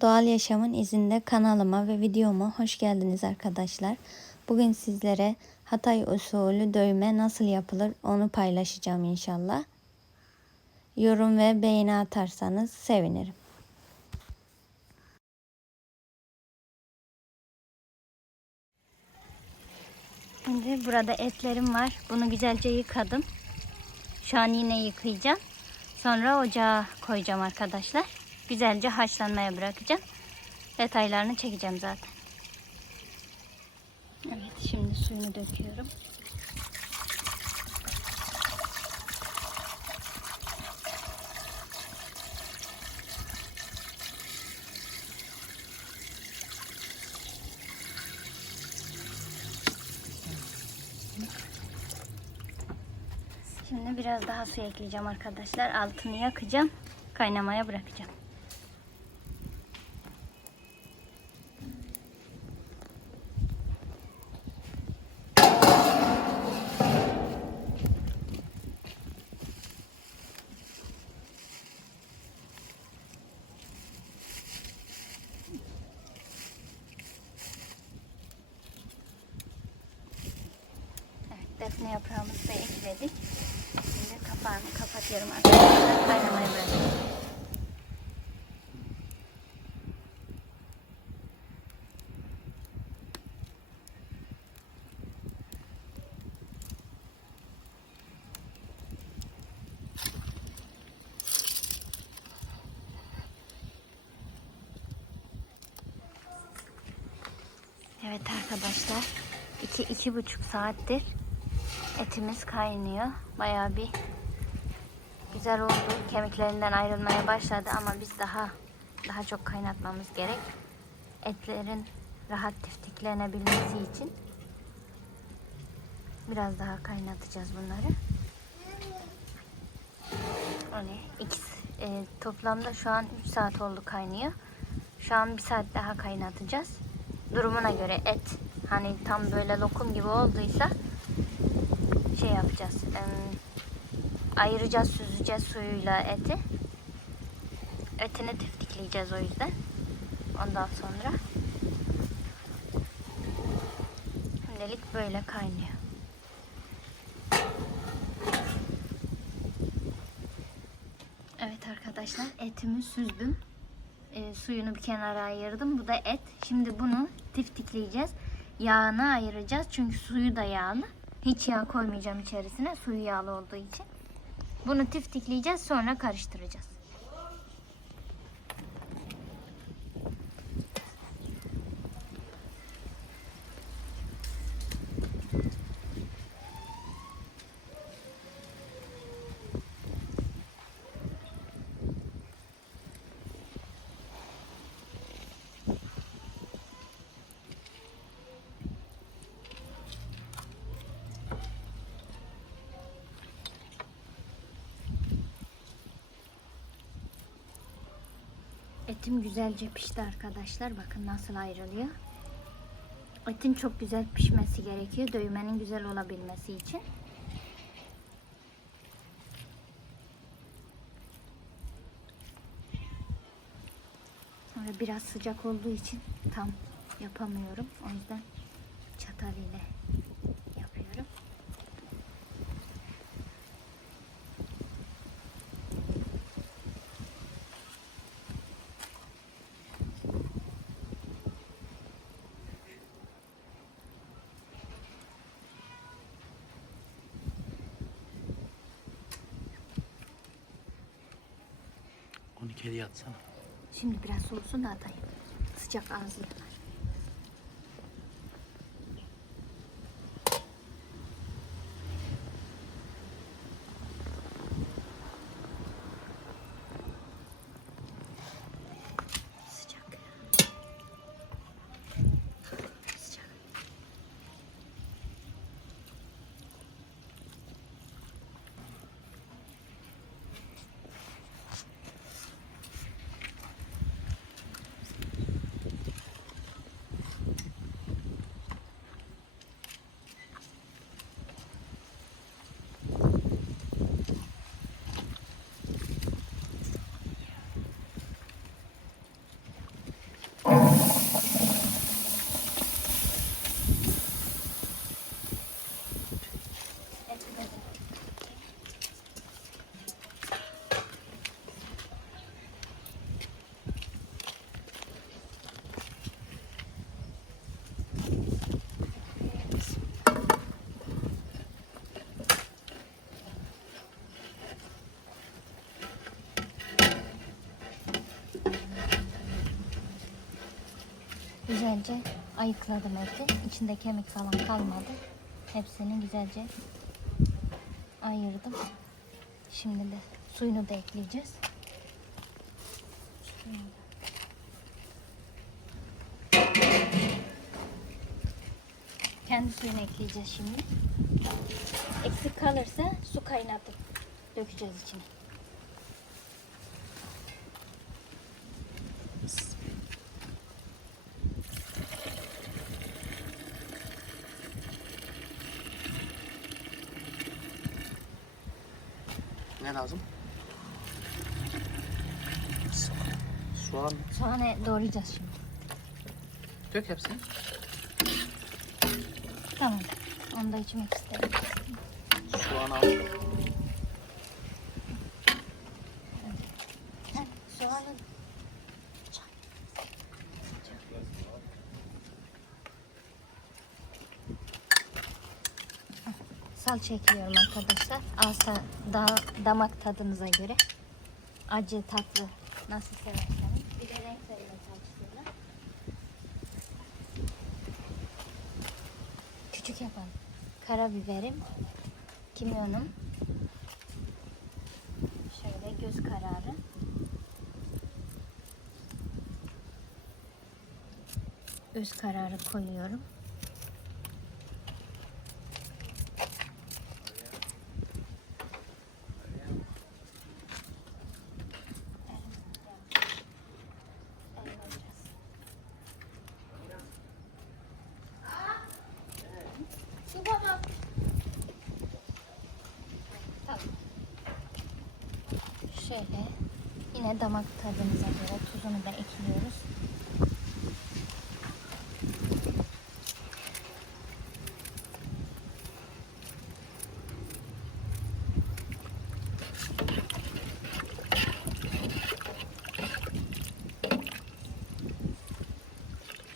Doğal Yaşamın izinde kanalıma ve videoma hoş geldiniz arkadaşlar. Bugün sizlere Hatay usulü dövme nasıl yapılır onu paylaşacağım inşallah. Yorum ve beğeni atarsanız sevinirim. Şimdi burada etlerim var. Bunu güzelce yıkadım. Şu an yine yıkayacağım. Sonra ocağa koyacağım arkadaşlar. Güzelce haşlanmaya bırakacağım. Detaylarını çekeceğim zaten. Evet şimdi suyunu döküyorum. Şimdi biraz daha su ekleyeceğim arkadaşlar. Altını yakacağım. Kaynamaya bırakacağım. Evet, defne yaprağımızı da ekledik. Şimdi kapağını kapatıyorum arkadaşlar. Kaynamaya bırakıyorum. Evet arkadaşlar. iki iki buçuk saattir etimiz kaynıyor. Bayağı bir güzel oldu. Kemiklerinden ayrılmaya başladı ama biz daha daha çok kaynatmamız gerek. Etlerin rahat tiftiklenebilmesi için biraz daha kaynatacağız bunları. Öyle ikisi e, toplamda şu an 3 saat oldu kaynıyor. Şu an bir saat daha kaynatacağız. Durumuna göre et hani tam böyle lokum gibi olduysa şey yapacağız. Ayıracağız, süzeceğiz suyuyla eti. Etini tiftikleyeceğiz o yüzden. Ondan sonra şimdilik böyle kaynıyor. Evet arkadaşlar etimi süzdüm. E, suyunu bir kenara ayırdım. Bu da et. Şimdi bunu tiftikleyeceğiz. Yağını ayıracağız. Çünkü suyu da yağlı. Hiç yağ koymayacağım içerisine. Suyu yağlı olduğu için. Bunu tiftikleyeceğiz. Sonra karıştıracağız. Etim güzelce pişti arkadaşlar. Bakın nasıl ayrılıyor. Etin çok güzel pişmesi gerekiyor. Dövmenin güzel olabilmesi için. Sonra biraz sıcak olduğu için tam yapamıyorum. O yüzden çatal ile 12'ye yatsana. Şimdi biraz soğusun da atayım. Sıcak ağzı yanar. Güzelce ayıkladım eti. İçinde kemik falan kalmadı. Hepsini güzelce ayırdım. Şimdi de suyunu da ekleyeceğiz. Kendi suyunu ekleyeceğiz şimdi. Eksik kalırsa su kaynatıp dökeceğiz içine. Ne lazım? Soğan. Soğanı doğrayacağız şimdi. Dök hepsini. Tamam. Onu da içmek isterim. Soğan al. Heh, Soğanı Salça ekliyorum arkadaşlar. Alsa da, damak tadınıza göre. Acı, tatlı nasıl severseniz. Bir de renk veriyor salçasıyla. Küçük yapalım. Karabiberim, kimyonum, şöyle göz kararı. Göz kararı koyuyorum. Tamam. Şöyle yine damak tadınıza göre tuzunu da ekliyoruz.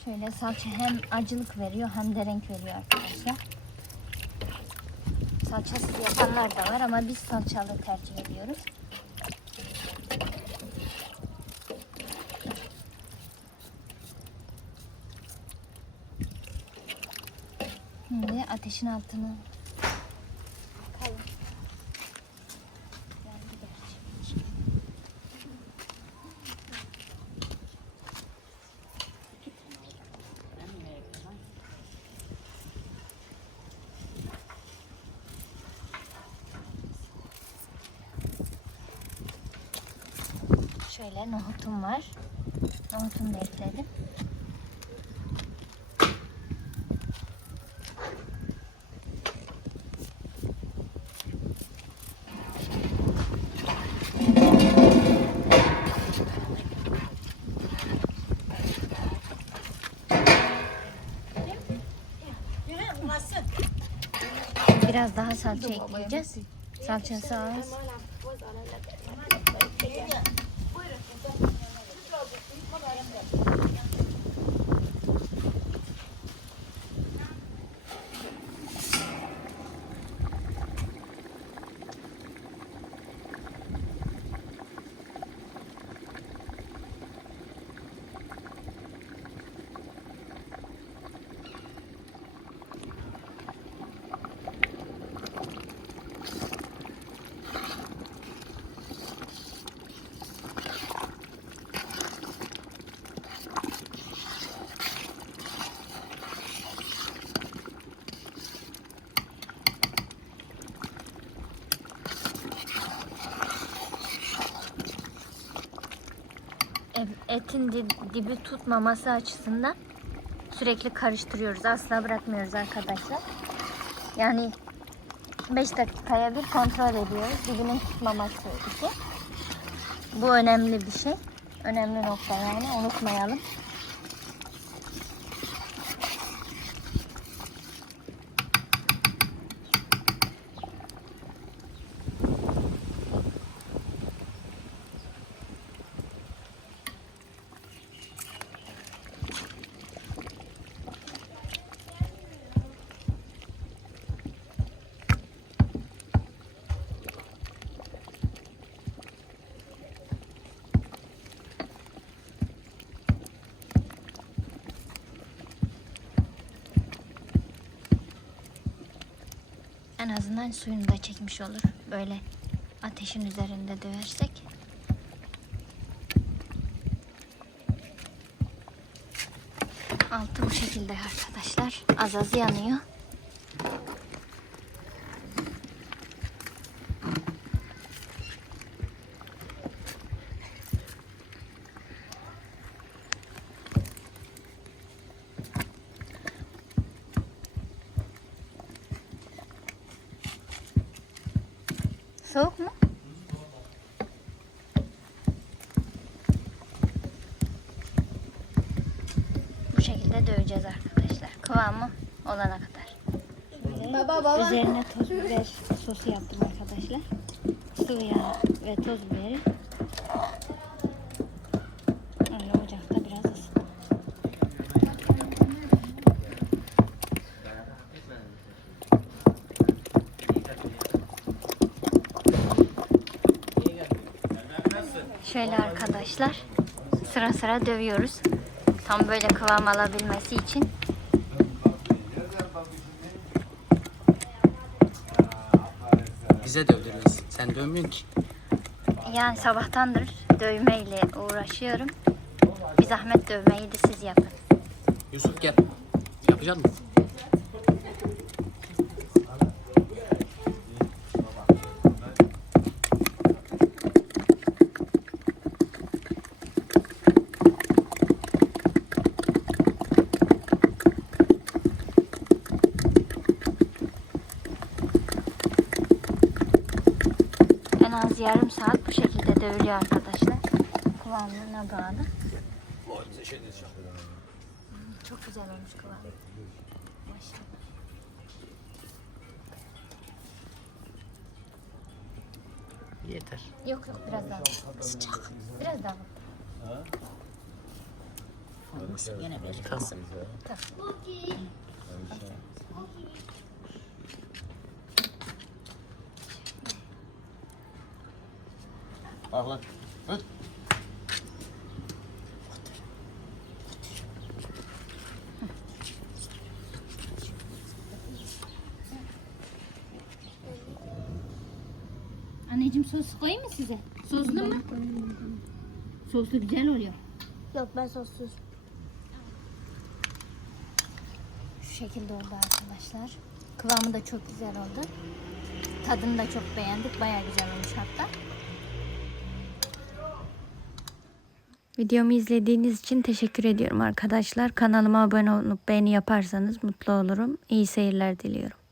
Şöyle salça hem acılık veriyor hem de renk veriyor arkadaşlar. Salçasız yapanlar da var ama biz salçalı tercih ediyoruz. Şimdi ateşin gerçi. Şöyle nohutum var. Nohutumu da ekledim. Biraz daha salça ekleyeceğiz. Salçası az. E- Etin di- dibi tutmaması açısından sürekli karıştırıyoruz. Asla bırakmıyoruz arkadaşlar. Yani 5 dakikaya bir kontrol ediyoruz. Dibinin tutmaması için. Bu önemli bir şey. Önemli nokta yani unutmayalım. Azından suyunu da çekmiş olur. Böyle ateşin üzerinde döversek. Altı bu şekilde arkadaşlar. Az az yanıyor. Soğuk mu? Bu şekilde döveceğiz arkadaşlar. Kıvamı olana kadar. Baba baba. Üzerine toz biber sosu yaptım arkadaşlar. Sıvı yağ ve toz biberi. Öyle ocakta biraz ısıt. Şöyle arkadaşlar sıra sıra dövüyoruz. Tam böyle kıvam alabilmesi için. Bize dövdürmez. Sen dövmüyorsun ki. Yani sabahtandır dövmeyle uğraşıyorum. Bir zahmet dövmeyi de siz yapın. Yusuf gel. Yapacak mısın? Az yarım saat bu şekilde dövülüyor arkadaşlar. Kıvamına bağlı. Çok güzel olmuş kıvam. Maşallah. Yeter. Yok yok biraz daha. Sıcak. Biraz daha. Tamam. Tamam. Bak lan. Öt. Anneciğim sos koyayım mı size? Soslu mu? Soslu güzel oluyor. Yok ben sossuz. Şu şekilde oldu arkadaşlar. Kıvamı da çok güzel oldu. Tadını da çok beğendik. Baya güzel olmuş hatta. Videomu izlediğiniz için teşekkür ediyorum arkadaşlar. Kanalıma abone olup beğeni yaparsanız mutlu olurum. İyi seyirler diliyorum.